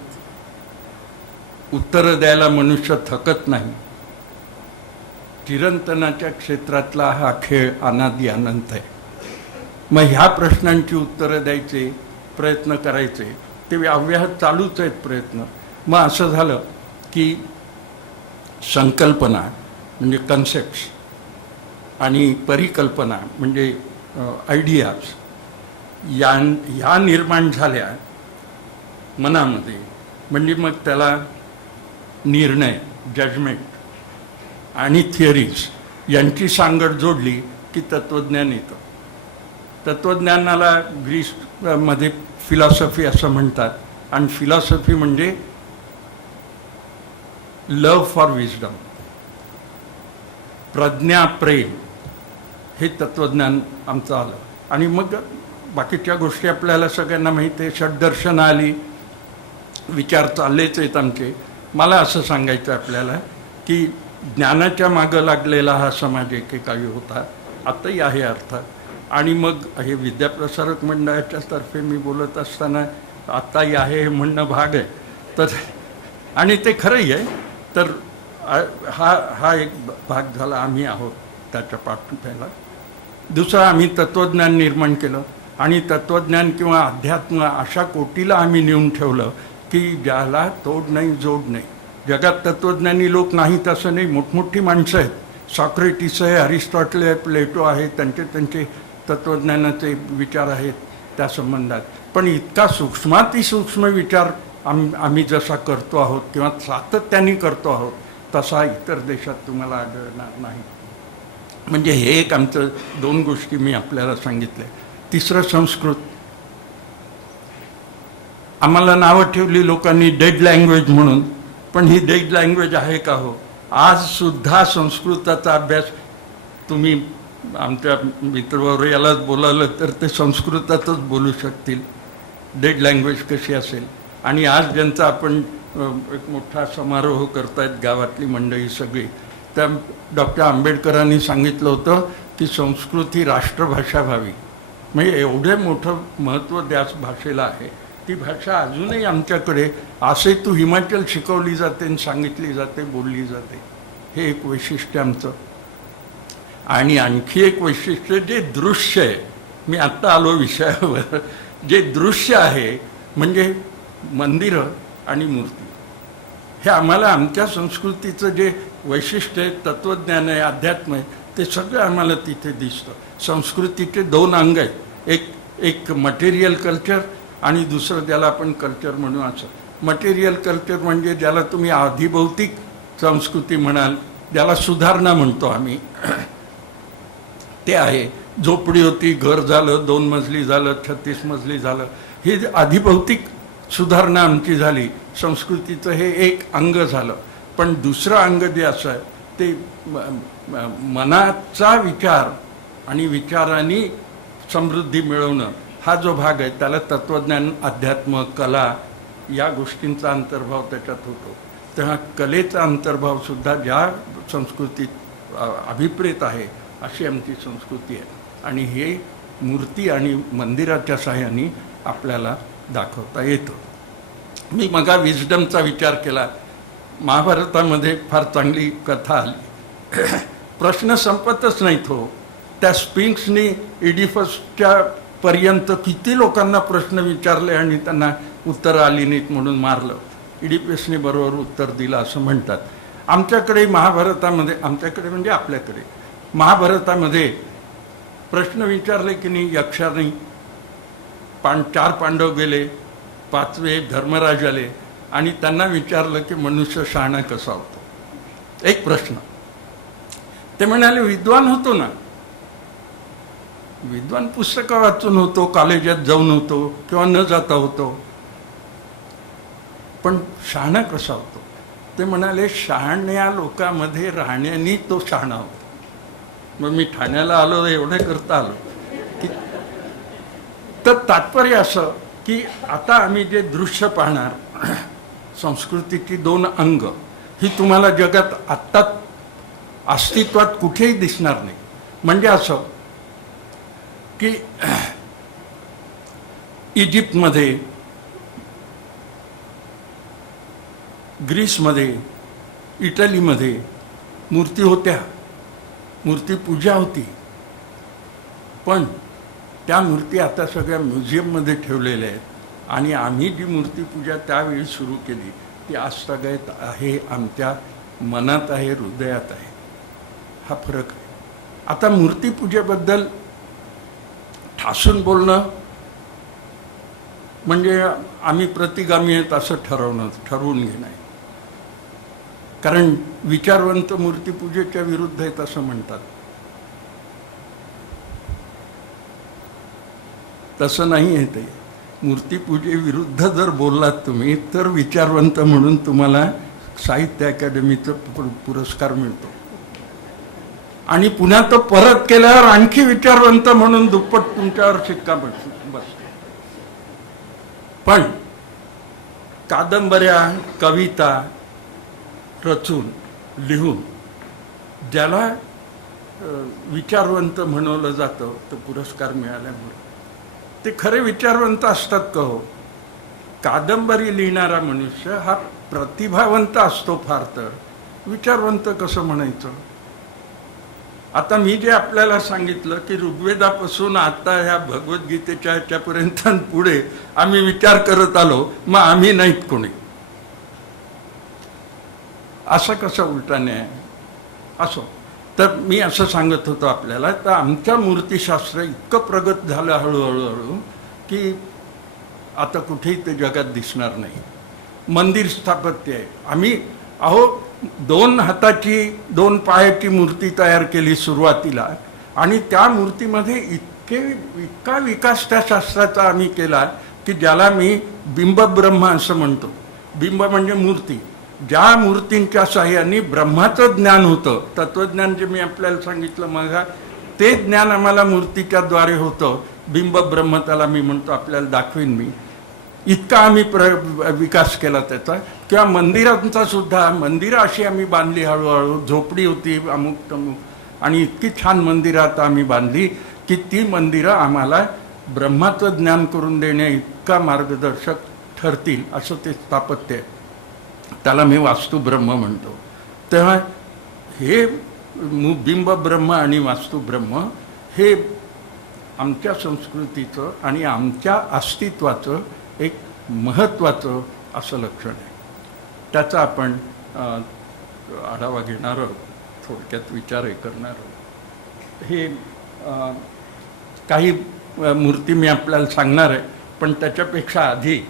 उत्तरं द्यायला मनुष्य थकत नाही. चिरंतनाच्या क्षेत्रातला हा खेळ अनादि अनंत आहे. मग ह्या प्रश्नांची उत्तरं द्यायचे, प्रयत्न करायचे, ते अव्याहत चालूच आहेत प्रयत्न. मग असं झालं की संकल्पना म्हणजे कन्सेप्ट्स आणि परिकल्पना म्हणजे आयडियाज ह्या निर्माण झाल्या मनामध्ये. म्हणजे मग त्याला निर्णय, जजमेंट आणि थिअरीज यांची सांगड जोडली की तत्त्वज्ञान येतं. तत्त्वज्ञानाला ग्रीसमध्ये फिलॉसॉफी असं म्हणतात, आणि फिलॉसॉफी म्हणजे लव्ह फॉर विजडम, प्रज्ञा प्रेम, हे तत्त्वज्ञान आमचं आलं. आणि मग बाकीच्या गोष्टी आपल्याला सगळ्यांना माहिती आहे, षड्दर्शनं आली, विचार चाललेच आहेत आमचे. मला असं सांगायचं आपल्याला की ज्ञानाच्या मागं लागलेला हा समाज एकेकाळी होता, आताही आहे अर्थात. आणि मग हे विद्याप्रसारक मंडळाच्या तर्फे मी बोलत असताना आताही आहे हे म्हणणं भाग आहे, तर आणि ते खरंही आहे. तर हा एक भाग झाला, आम्ही आहोत त्याच्या पाठपुराव्याला. दुसरं, आम्ही तत्त्वज्ञान निर्माण केलं, आणि तत्त्वज्ञान किंवा अध्यात्म अशा कोटीला आम्ही नेऊन ठेवलं की ज्याला तोड नाही जोड नाही. जगात तत्त्वज्ञानी लोक नाहीत असं नाही, मोठमोठी माणसं आहेत. सॉक्रेटिस आहे, अरिस्टॉटल आहे, प्लेटो आहे, त्यांचे तत्त्वज्ञानाचे विचार आहेत त्या संबंधात. पण इतका सूक्ष्मातिसूक्ष्म विचार आम्ही जसा करतो आहोत किंवा सातत्याने करतो आहोत तसा इतर देशात तुम्हाला आढळणार नाही. म्हणजे हे एक आमचं 2 गोष्टी मी आपल्याला सांगितल्या. तिसरं, संस्कृत. आम्हाला नावं ठेवली लोकांनी डेड लँग्वेज म्हणून, पण ही डेड लँग्वेज आहे का हो? आज सुद्धा संस्कृताचा अभ्यास तुम्ही आमच्या मित्रवर यालाच बोलावलं तर ते संस्कृतातच बोलू शकतील. डेड लँग्वेज कशी असेल? आणि आज ज्यांचा आपण एक मोठा समारोह करतायत गावातली मंडळी सगळी, त्या डॉक्टर आंबेडकरांनी सांगितलं होतं की संस्कृत ही राष्ट्रभाषा व्हावी. म्हणजे एवढे मोठं महत्त्व त्या भाषेला आहे. ती भाषा अजूनही आमच्याकडे असे तू हिमाचल शिकवली जाते आणि सांगितली जाते, बोलली जाते. हे एक वैशिष्ट्य आमचं. आणि आणखी एक वैशिष्ट्य जे दृश्य आहे, मी आत्ता आलो विषयावर, जे दृश्य आहे म्हणजे मंदिरं आणि मूर्ती. हे आम्हाला आमच्या संस्कृतीचं जे वैशिष्ट्य आहे, तत्त्वज्ञान आहे, अध्यात्म आहे, ते सगळं आम्हाला तिथे दिसतं. संस्कृतीचे 2 अंग आहेत, एक मटेरियल कल्चर आणि दुसरं ज्याला आपण कल्चर म्हणू. असं मटेरियल कल्चर म्हणजे ज्याला तुम्ही आधिभौतिक संस्कृती म्हणाल, ज्याला सुधारणा म्हणतो आम्ही, ते आहे. झोपडी होती, घर झालं, 2 मजली झालं, 36 मजली झालं, ही आधिभौतिक सुधारणा आमची झाली. संस्कृतीचं हे एक अंग झालं. पण दुसरं अंग जे असं आहे ते मनाचा विचार आणि विचारांनी समृद्धी मिळवणं, हा जो भाग आहे त्याला तत्त्वज्ञान, अध्यात्म, कला या गोष्टींचा अंतर्भाव त्याच्यात होतो. तेव्हा कलेचा अंतर्भावसुद्धा ज्या संस्कृतीत अभिप्रेत आहे अशी आमची संस्कृती आहे. आणि हे मूर्ती आणि मंदिराच्या साहाय्याने आपल्याला दाखवता येतं. मी मगा विजडमचा विचार केला. महाभारतामध्ये फार चांगली कथा आली. प्रश्न संपतच नाहीत हो. त्या स्पिंक्सनी इडिफसच्या पर्यंत किती लोकांना प्रश्न विचारले आणि त्यांना उत्तरं आली नाहीत म्हणून मारलं. इडिपसने बरोबर उत्तर दिलं असं म्हणतात. आमच्याकडे महाभारतामध्ये, आमच्याकडे म्हणजे आपल्याकडे महाभारतामध्ये प्रश्न विचारले की नाही यक्षाने 4 पांडव गेले, 5वे धर्मराज आले आणि त्यांना विचारलं की मनुष्य शहाणा कसा होतो. एक प्रश्न. ते म्हणाले विद्वान होतो ना. विद्वान पुस्तकं वाचून होतो, कॉलेजात जाऊन होतो किंवा न जाता होतो, पण शहाणा कसा होतो? ते म्हणाले शहाण्या लोकांमध्ये राहण्याने तो शहाणा होतो. मग मी ठाण्याला आलो, एवढे करता आलो की, तर तात्पर्य असं की आता आम्ही जे दृश्य पाहणार, संस्कृतीची 2 अंग, ही तुम्हाला जगात आत्ता अस्तित्वात कुठेही दिसणार नाही. म्हणजे असं की इजिप्तमध्ये, ग्रीसमध्ये, इटलीमध्ये मूर्ती होत्या, मूर्तीपूजा होती, पण त्या मूर्ती आता सगळ्या म्युझियममध्ये ठेवलेल्या आहेत. आणि आम्ही जी मूर्तीपूजा त्यावेळी सुरू केली ती आज सगळ्यात आहे, आमच्या मनात आहे, हृदयात आहे. हा फरक आहे. आता मूर्तीपूजेबद्दल ठासून बोलणं म्हणजे आम्ही प्रतिगामी आहेत असं ठरवून घेणं आहे. कारण विचारवंत मूर्तीपूजेच्या विरुद्ध आहेत असं म्हणतात. तसं नाही आहे ते. मूर्तीपूजेविरुद्ध जर बोललात तुम्ही तर विचारवंत म्हणून तुम्हाला साहित्य अकादमीचा पुरस्कार मिळतो, आणि पुन्हा तो परत केल्यावर आणखी विचारवंत म्हणून दुप्पट तुमच्यावर शिक्का बसतो. पण कादंबऱ्या, कविता रचून लिहून ज्याला विचारवंत म्हणवलं जातं तो पुरस्कार मिळाल्यामुळे ते खरे विचारवंत असतात का हो? कादंबरी लिहिणारा मनुष्य हा प्रतिभावंत असतो फार, तर विचारवंत कसं म्हणायचं? आता मी जे आपल्याला सांगितलं की ऋग्वेदापासून आता ह्या भगवद्गीतेच्या ह्याच्यापर्यंत पुढे आम्ही विचार करत आलो, मग आम्ही नाहीत कोणी, असं कसं उलटाने आहे? असो, तर मी असं सांगत होतो आपल्याला, तर आमच्या मूर्तिशास्त्र इतकं प्रगत झालं हळूहळू की आता कुठेही ते जगात दिसणार नाही. मंदिर स्थापत्य आहे. आम्ही अहो 2 हाताची 2 पायाची मूर्ती तयार केली सुरुवातीला, आणि त्या मूर्तीमध्ये इतका विकास त्या शास्त्राचा आम्ही केला की ज्याला मी बिंबब्रह्म असं म्हणतो. बिंब म्हणजे मूर्ती. ज्या मूर्तींच्या साह्याने ब्रह्माचं ज्ञान होतं, तत्वज्ञान जे मी आपल्याला सांगितलं मग, ते ज्ञान आम्हाला मूर्तीच्या द्वारे होतं. बिंबब्रह्म त्याला मी म्हणतो, आपल्याला दाखवीन मी. इतका आम्ही विकास केला त्याचा. किंवा मंदिरांचा सुद्धा, मंदिरं अशी आम्ही बांधली हळूहळू. झोपडी होती अमुक तमुक, आणि इतकी छान मंदिरं आता आम्ही बांधली की ती मंदिरं आम्हाला ब्रह्माचं ज्ञान करून देण्या इतका मार्गदर्शक ठरतील असं ते स्थापत्य आहे. त्याला मी वास्तुब्रह्म म्हणतो. तेव्हा हे बिंबब्रह्म आणि वास्तुब्रह्म हे आमच्या संस्कृतीचं आणि आमच्या अस्तित्वाचं एक महत्त्वाचं असं लक्षण आहे. त्याचा आपण आढावा घेणार आहोत, थोडक्यात विचारही करणार आहोत. हे काही मूर्ती मी आपल्याला सांगणार आहे, पण त्याच्यापेक्षा आधी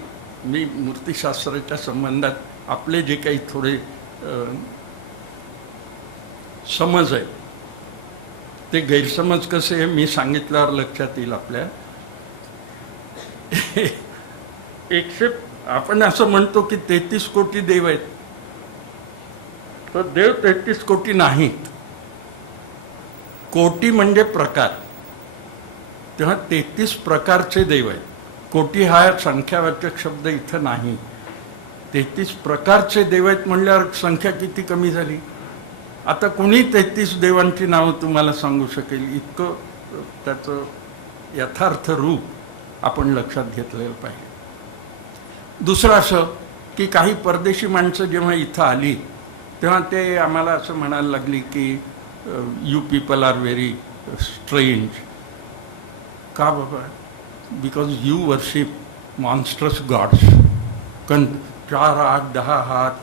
मी मूर्तिशास्त्राच्या संबंधात आपले जे काही थोडे समज आहे ते गैरसमज कसे आहे मी सांगितल्यावर लक्षात येईल आपल्या. आपण असं म्हणतो की 33 कोटी देव आहेत, तर देव 33 कोटी नाहीत. कोटी म्हणजे प्रकार. तेव्हा 33 प्रकारचे देव आहेत. कोटी हा संख्यावाचक शब्द इथं नाही. 33 प्रकारचे देव आहेत म्हणल्यावर संख्या किती कमी झाली. आता कोणी 33 देवांची नावं तुम्हाला सांगू शकेल इतकं त्याचं यथार्थ रूप आपण लक्षात घेतलेलं पाहिजे. दुसरं असं की काही परदेशी माणसं जेव्हा इथं आली तेव्हा ते आम्हाला असं म्हणायला लागली की you people are very strange. का बाबा? Because you worship monstrous gods. 4 हात 10 हात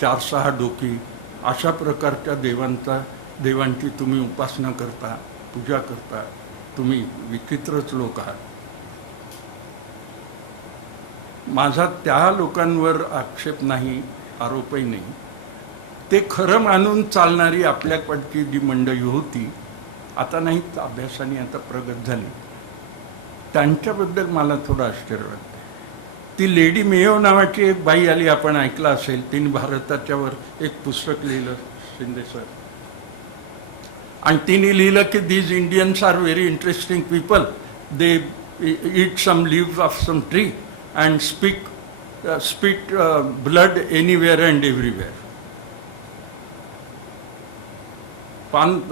4-6 डोकी अशा प्रकारच्या देवांची तुम्ही उपासना करता, पूजा करता. तुम्ही विचित्रच लोक आहात. माझा त्या लोकांवर आक्षेप नाही, आरोपही नाही. ते खरं मानून चालणारी आपल्याकडची जी मंडळी होती, आता नाही, अभ्यासाने आता प्रगत झाली, त्यांच्याबद्दल मला थोडं आश्चर्य वाटतं. ती लेडी मेयो नावाची एक बाई आली, आपण ऐकलं असेल. तिने भारताच्यावर एक पुस्तक लिहिलं, शिंदे सर, आणि तिने लिहिलं की these Indians are very interesting people. They eat some leave of some tree and spit blood anywhere and everywhere.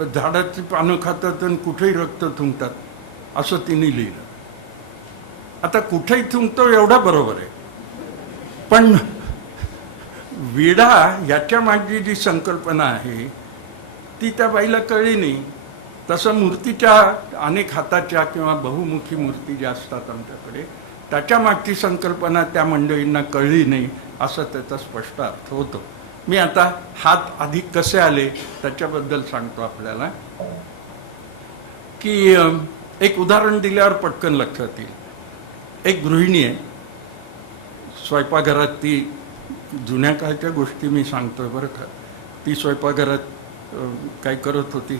झाडाची पानं खातात आणि कुठेही रक्त थुंकतात, असं तिने लिहिलं. आता कुठेही थुंकतो एवढा बरोबर आहे, पण विडा याच्या मागची जी संकल्पना आहे ती त्या बाईला कळली नाही. तसं मूर्तीच्या अनेक हाताच्या किंवा बहुमुखी मूर्ती ज्या असतात आमच्याकडे, त्याच्या मागची संकल्पना त्या मंडळींना कळली नाही, असं त्याचा स्पष्ट अर्थ होतो. मी आता हात आधी कसे आले त्याच्याबद्दल सांगतो आपल्याला, की एक उदाहरण दिल्यावर पटकन लक्षात येईल. एक गृहिणी आहे स्वयंपाकघरात. ती जुन्या काळच्या गोष्टी मी सांगतोय बरं का. ती स्वयंपाकघरात काय करत होती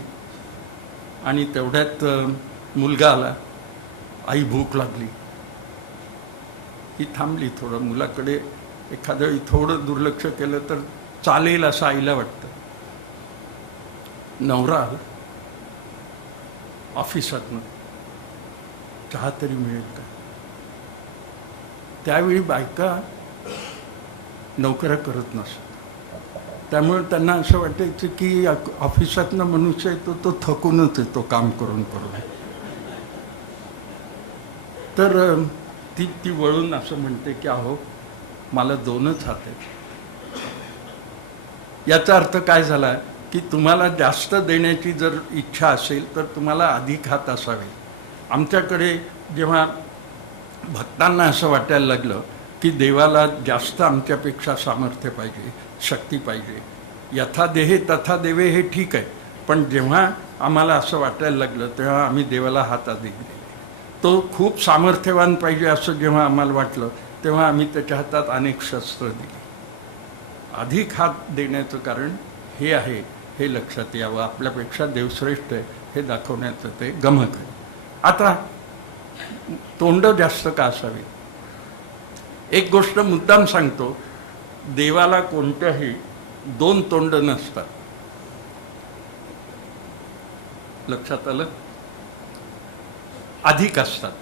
आणि तेवढ्यात मुलगा आला. आई भूक लागली. ही थांबली थोडं, मुलाकडे एखाद्या वेळी थोडं दुर्लक्ष केलं तर चालेल असं आईला वाटतं. नवरा आला ऑफिसातनं, चहा तरी मिळेल का. त्यावेळी बायका नोकऱ्या करत नसत, त्यामुळे त्यांना असं वाटायचं की ऑफिसातनं मनुष्य येतो तो थकूनच येतो काम करून करून. तर ती वळून असं म्हणते की अहो मला 2च हात आहेत. याचा अर्थ काय झाला की तुम्हाला जास्त देण्याची जर इच्छा असेल तर तुम्हाला अधिक हात असावे. आमच्याकडे जेव्हा भक्तांना असं वाटायला लागलं की देवाला जास्त आमच्यापेक्षा सामर्थ्य पाहिजे, शक्ती पाहिजे, यथा देहे तथा देवे हे ठीक आहे, पण जेव्हा आम्हाला असं वाटायला लागलं तेव्हा आम्ही देवाला हात अधिक दिले. तो खूप सामर्थ्यवान पाहिजे असं जेव्हा आम्हाला वाटलं तेव्हा आम्ही त्याच्या हातात अनेक शस्त्र दिली. अधिक हात देण्याचं कारण हे आहे, हे लक्षात यावं. आपल्यापेक्षा देवश्रेष्ठ आहे हे दाखवण्याचं ते गमक आहे. आता तोंड जास्त का असावी. एक गोष्ट मुद्दाम सांगतो, देवाला कोणत्याही 2 तोंड नसतात. लक्षात आलं. अधिक असतात.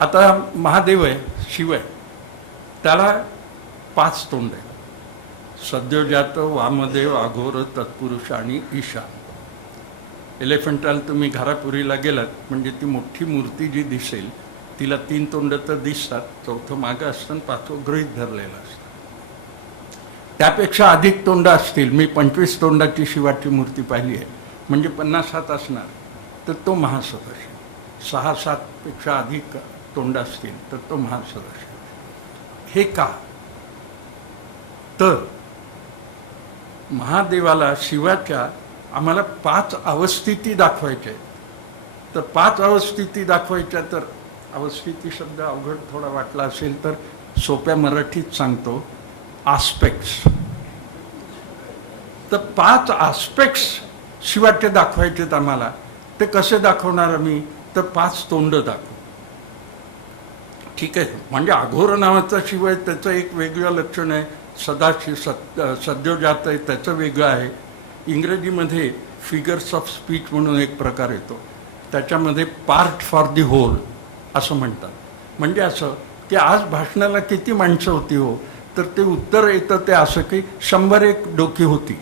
आता महादेव आहे, शिव आहे, त्याला 5 तोंड आहे. सद्योजात, वामदेव, अघोर, तत्पुरुष आणि ईशा. एलिफंटाला तुम्ही घारापुरीला गेलात म्हणजे ती मोठी मूर्ती जी दिसेल तिला 3 तोंड तर दिसतात, 4थं मागं असतं आणि 5वं गृहीत धरलेलं असतं. त्यापेक्षा अधिक तोंड असतील. मी 25 तोंडाची शिवाची मूर्ती पाहिली आहे, म्हणजे 50 हात असणार, तर तो महासदस्य. 6-7 पेक्षा अधिक तोंड असतील तर तो महासदस्य. हे का. तर महादेवाला, शिवाच्या आम्हाला 5 अवस्थिती दाखवायच्या आहेत. तर 5 अवस्थिती दाखवायच्या. तर अवस्थिती शब्द अवघड थोडा वाटला असेल तर सोप्या मराठीत सांगतो, आस्पेक्ट्स. तर 5 आस्पेक्ट्स शिवाचे दाखवायचे आहेत आम्हाला. ते कसे दाखवणार आम्ही, तर 5 तोंड दाखवू. ठीक आहे. म्हणजे अघोर नावाचा शिव आहे, त्याचं एक वेगळं लक्षण आहे. सद्योजात आहे, त्याचं वेगळं आहे. इंग्रजीमध्ये फिगर्स ऑफ स्पीच म्हणून एक प्रकार येतो, त्याच्यामध्ये पार्ट फॉर दी होल असं म्हणतात. म्हणजे असं की आज भाषणाला किती माणसं होती हो, तर ते उत्तर येतं ते असं की 101 डोकी होती.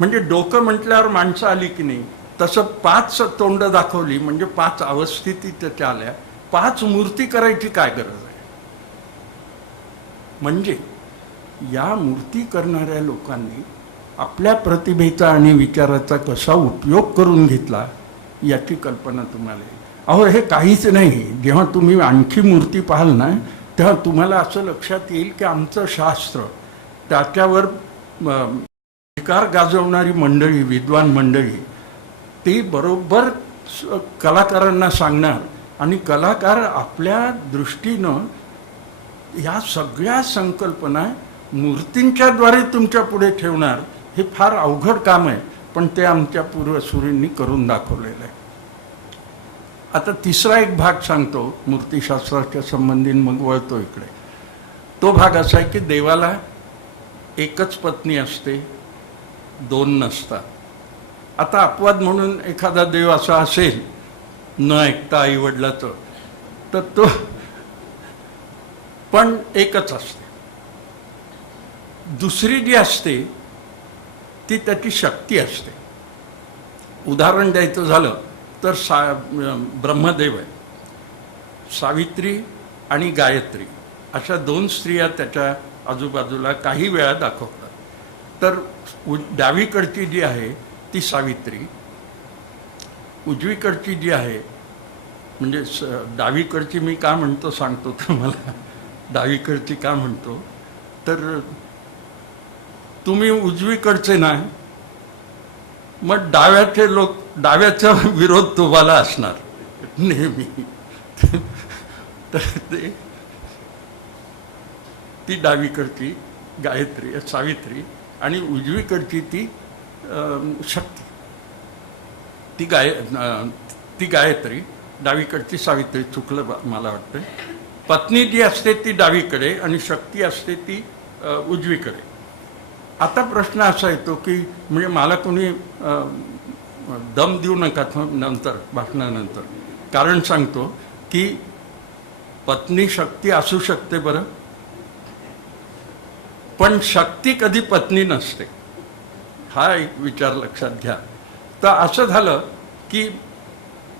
म्हणजे डोकं म्हटल्यावर माणसं आली की नाही, तसं 5 तोंड दाखवली म्हणजे 5 अवस्थिती त्याच्या आल्या. 5 मूर्ती करायची काय गरज आहे. म्हणजे या मूर्ती करणाऱ्या लोकांनी आपल्या प्रतिभेचा आणि विचाराचा कसा उपयोग करून घेतला याची कल्पना तुम्हाला येईल. अहो हे काहीच नाही. जेव्हा तुम्ही आणखी मूर्ती पाहाल ना, तेव्हा तुम्हाला असं लक्षात येईल की आमचं शास्त्र, त्याच्यावर अधिकार गाजवणारी मंडळी, विद्वान मंडळी, ती बरोबर कलाकारांना सांगणार आणि कलाकार आपल्या दृष्टीनं ह्या सगळ्या संकल्पना मूर्तींच्याद्वारे तुमच्या पुढे ठेवणार. हे फार अवघड काम आहे, पण ते आमच्या पूर्वसुरींनी करून दाखवलेलं आहे. आता तिसरा एक भाग सांगतो मूर्तिशास्त्राच्या संबंधित, मग वळतो इकडे. तो भाग असा आहे की देवाला एकच पत्नी असते, 2 नसतात. आता अपवाद म्हणून एखादा देव असा असेल न ऐकता आईवडिलाचं, तर तो पण एकच असते. दुसरी जी असते ती त्याची शक्ती असते. उदाहरण द्यायचं झालं तर ब्रह्मदेव आहे, सावित्री आणि गायत्री अशा 2 स्त्रिया त्याच्या आजूबाजूला काही वेळा दाखवतात. तर डावीकडची जी आहे ती सावित्री, उजवीकडची जी आहे, म्हणजे डावीकडची मी का म्हणतो सांगतो तुम्हाला. डावीकडची का म्हणतो तर तुम्ही उजवीकडचे नाही, मग डाव्याचे लोक, डाव्याचा विरोध तुम्हाला असणार नेहमी. तर ती डावीकडची गायत्री, सावित्री, आणि उजवीकडची ती शक्ती, ती गायत्री. डावीकडची सावित्री, चुकलं मला वाटतं. पत्नी जी असते ती डावीकडे आणि शक्ती असते ती उजवीकडे. आता प्रश्न असा येतो की म्हणजे मला कोणी दम देऊ नका नंतर भाषणानंतर, कारण सांगतो की पत्नी शक्ती असू शकते बरं, पण शक्ती कधी पत्नी नसते, हा एक विचार लक्षात घ्या. तर असं झालं की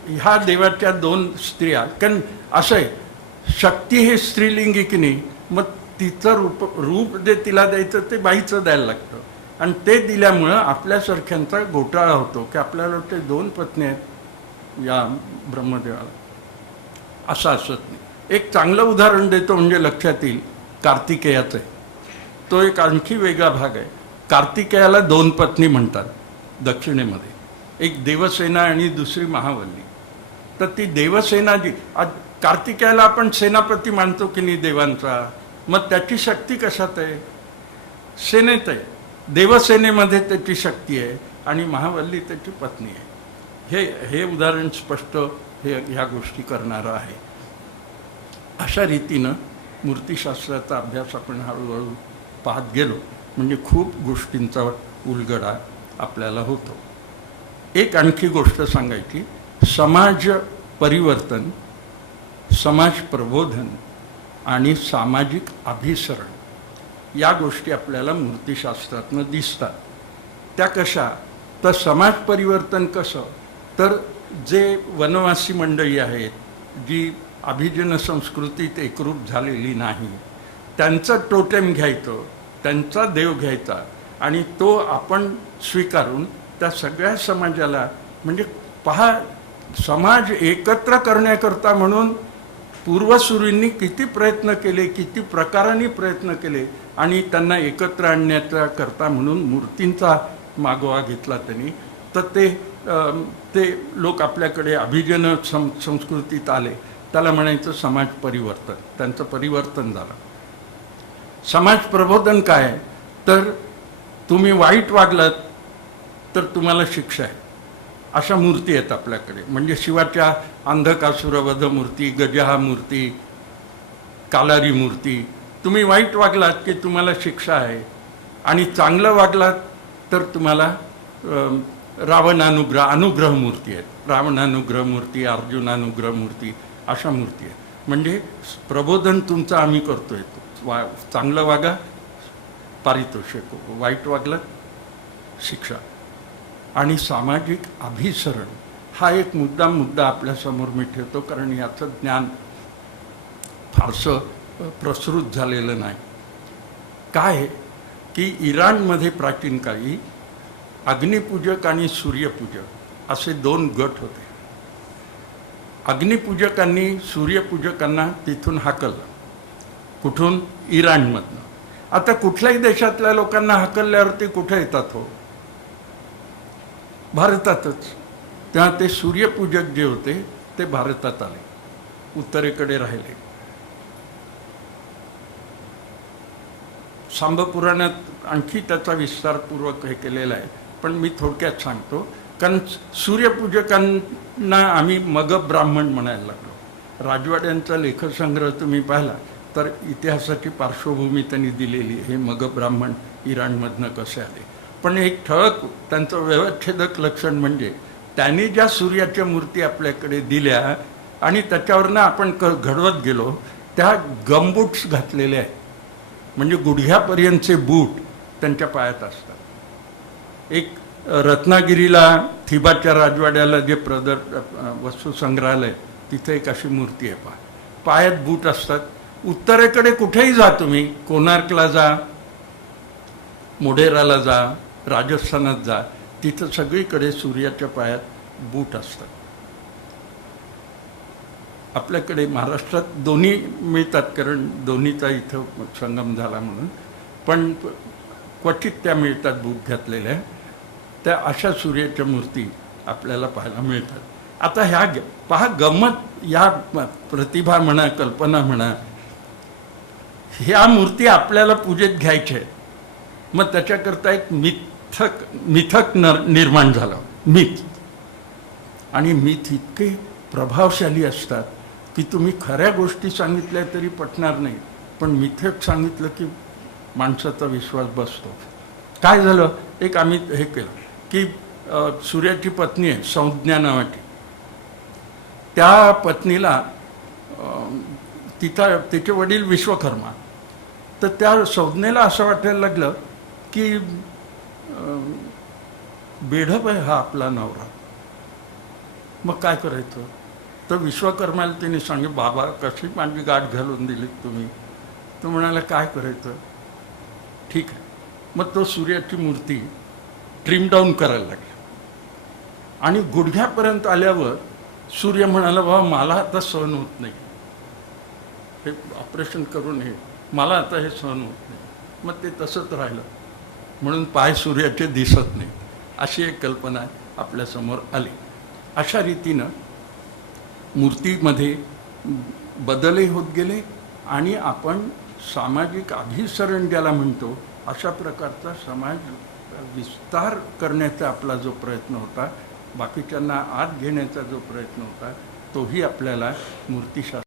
ह्या देवाच्या 2 स्त्रिया, कारण असं आहे शक्ती हे स्त्रीलिंगी की नाही, मग तिचं रूप जे तिला द्यायचं ते बाईचं द्यायला लागतं, आणि ते दिल्यामुळं आपल्यासारख्यांचा घोटाळा होतो की आपल्याला वाटते 2 पत्नी आहेत या ब्रह्मदेवाला. असं असत नाही. एक चांगलं उदाहरण देतो म्हणजे लक्षात येईल, कार्तिकेयाचं आहे. तो एक आणखी वेगळा भाग आहे. कार्तिकेयाला 2 पत्नी म्हणतात दक्षिणेमध्ये, एक देवसेना आणि दुसरी महावल्ली. तर ती देवसेना जी, आज कार्तिकेयाला आपण सेनापती मानतो की नाही देवांचा, मग त्याची शक्ती कशात आहे? सेनेत आहे. देवसेनेमध्ये त्याची शक्ती आहे आणि महावल्ली त्याची पत्नी आहे. हे उदाहरण स्पष्ट ह्या गोष्टी करणारं आहे. अशा रीतीनं मूर्तिशास्त्राचा अभ्यास आपण हळूहळू पाहत गेलो म्हणजे खूप गोष्टींचा उलगडा आपल्याला होतो. एक आणखी गोष्ट सांगायची, समाज परिवर्तन, समाज प्रबोधन आणि सामाजिक अभिसरण या गोष्टी आपल्याला मूर्तिशास्त्रातनं दिसतात. त्या कशा? तर समाज परिवर्तन कसं, तर जे वनवासी मंडळी आहेत, जी अभिजन संस्कृतीत एकरूप झालेली नाही, त्यांचं टोटेम घ्यायचं, त्यांचा देव घ्यायचा आणि तो आपण स्वीकारून त्या सगळ्या समाजाला, म्हणजे पहा समाज एकत्र करण्याकरता म्हणून पूर्वसुरींनी किती प्रयत्न केले, किती प्रकारांनी प्रयत्न केले, आणि त्यांना एकत्र आणण्याचा करता म्हणून मूर्तींचा मागोवा घेतला त्यांनी. तर ते लोक आपल्याकडे अभिजन संस्कृतीत आले, त्याला म्हणायचं समाज परिवर्तन. त्यांचं परिवर्तन झालं. समाज प्रबोधन काय? तर तुम्ही वाईट वागलात तर तुम्हाला शिक्षा आहे, अशा मूर्ती आहेत आपल्याकडे. म्हणजे शिवाच्या अंधकासुरवध मूर्ती, गजहा मूर्ती, कालारी मूर्ती. तुम्ही वाईट वागलात की तुम्हाला शिक्षा आहे, आणि चांगलं वागलात तर तुम्हाला अनुग्रह मूर्ती आहेत. रावणानुग्रह मूर्ती, अर्जुनानुग्रह मूर्ती, अशा मूर्ती आहेत. म्हणजे प्रबोधन तुमचं आम्ही करतोय. चांगलं वागा, पारितोषिक, वाईट वागलात, शिक्षा. आणि सामाजिक अभिसरण हा एक मुद्दा आपल्यासमोर मी ठेवतो, कारण याचं ज्ञान फारसं प्रसृत झालेलं नाही. काय की इराणमध्ये प्राचीन काळी अग्निपूजक आणि सूर्यपूजक असे 2 गट होते. अग्निपूजकांनी सूर्यपूजकांना तिथून हाकललं. कुठून? इराणमधनं. आता कुठल्याही देशातल्या लोकांना हाकलल्यावरती कुठे येतात हो? भारतातच. तेव्हा ते सूर्यपूजक जे होते ते भारतात आले, उत्तरेकडे राहिले. सांबपुराणात आणखी त्याचा विस्तारपूर्वक हे केलेला आहे, पण मी थोडक्यात सांगतो. कारण सूर्यपूजकांना आम्ही मग ब्राह्मण म्हणायला लागलो. राजवाड्यांचा लेखसंग्रह तुम्ही पाहिला तर इतिहासाची पार्श्वभूमी त्यांनी दिलेली. हे मग ब्राह्मण इराणमधनं कसे आले. पण एक ठळक त्यांचं व्यवच्छेदक लक्षण म्हणजे त्यांनी ज्या सूर्याच्या मूर्ती आपल्याकडे दिल्या आणि त्याच्यावरनं आपण घडवत गेलो, त्या गमबूट्स घातलेले आहेत. म्हणजे गुडघ्यापर्यंतचे बूट त्यांच्या पायात असतात. एक रत्नागिरीला थिबाच्या राजवाड्याला जे वस्तू संग्रहालय, तिथे एक अशी मूर्ती आहे. पायात बूट असतात. उत्तरेकडे कुठेही जा तुम्ही, कोणार्कला जा, मोढेराला जा, राजस्थानात जा, तिथं सगळीकडे सूर्याच्या पायात बूट असतात. आपल्याकडे महाराष्ट्रात दोन्ही मिळतात, कारण दोन्हीचा इथं संगम झाला म्हणून, पण क्वचित त्या मिळतात बूट घातलेल्या. त्या अशा सूर्याच्या मूर्ती आपल्याला पाहायला मिळतात. आता ह्या पहा गंमत, या प्रतिभा म्हणा, कल्पना म्हणा, ह्या मूर्ती आपल्याला पूजेत घ्यायच्या आहेत. मग त्याच्याकरता एक मिथक निर्माण झालं. मिथ. आणि मिथ इतके प्रभावशाली असतात की तुम्ही खऱ्या गोष्टी सांगितल्या तरी पटणार नाही, पण मिथक सांगितलं की माणसाचा विश्वास बसतो. काय झालं, एक आम्ही हे केलं की सूर्याची पत्नी आहे संज्ञा नावाची, त्या पत्नीला तिचे वडील विश्वकर्मा, तर त्या संज्ञेला असं वाटायला लागलं की बेढप आहे हा आपला नवरा, मग काय करायचं. तर विश्वकर्माला तिने सांगितलं, बाबा कशी माझी गाठ घालून दिली तुम्ही. तो म्हणाला काय करायचं, ठीक आहे. मग तो सूर्याची मूर्ती ट्रिम डाऊन करायला लागला आणि गुडघ्यापर्यंत आल्यावर सूर्य म्हणाला, बाबा मला आता सहन होत नाही, हे ऑपरेशन करून हे मला आता हे सहन होत नाही. मग ते तसंच राहिलं, म्हणून पाय सूर्याचे दिसत नाही, अशी एक कल्पना आपल्यासमोर आली. अशा रीतीनं मूर्तीमध्ये बदलही होत गेले आणि आपण सामाजिक अभिसरण ज्याला म्हणतो अशा प्रकारचा समाज विस्तार करण्याचा आपला जो प्रयत्न होता, बाकीच्यांना आत घेण्याचा जो प्रयत्न होता, तोही आपल्याला मूर्तिशास्त्र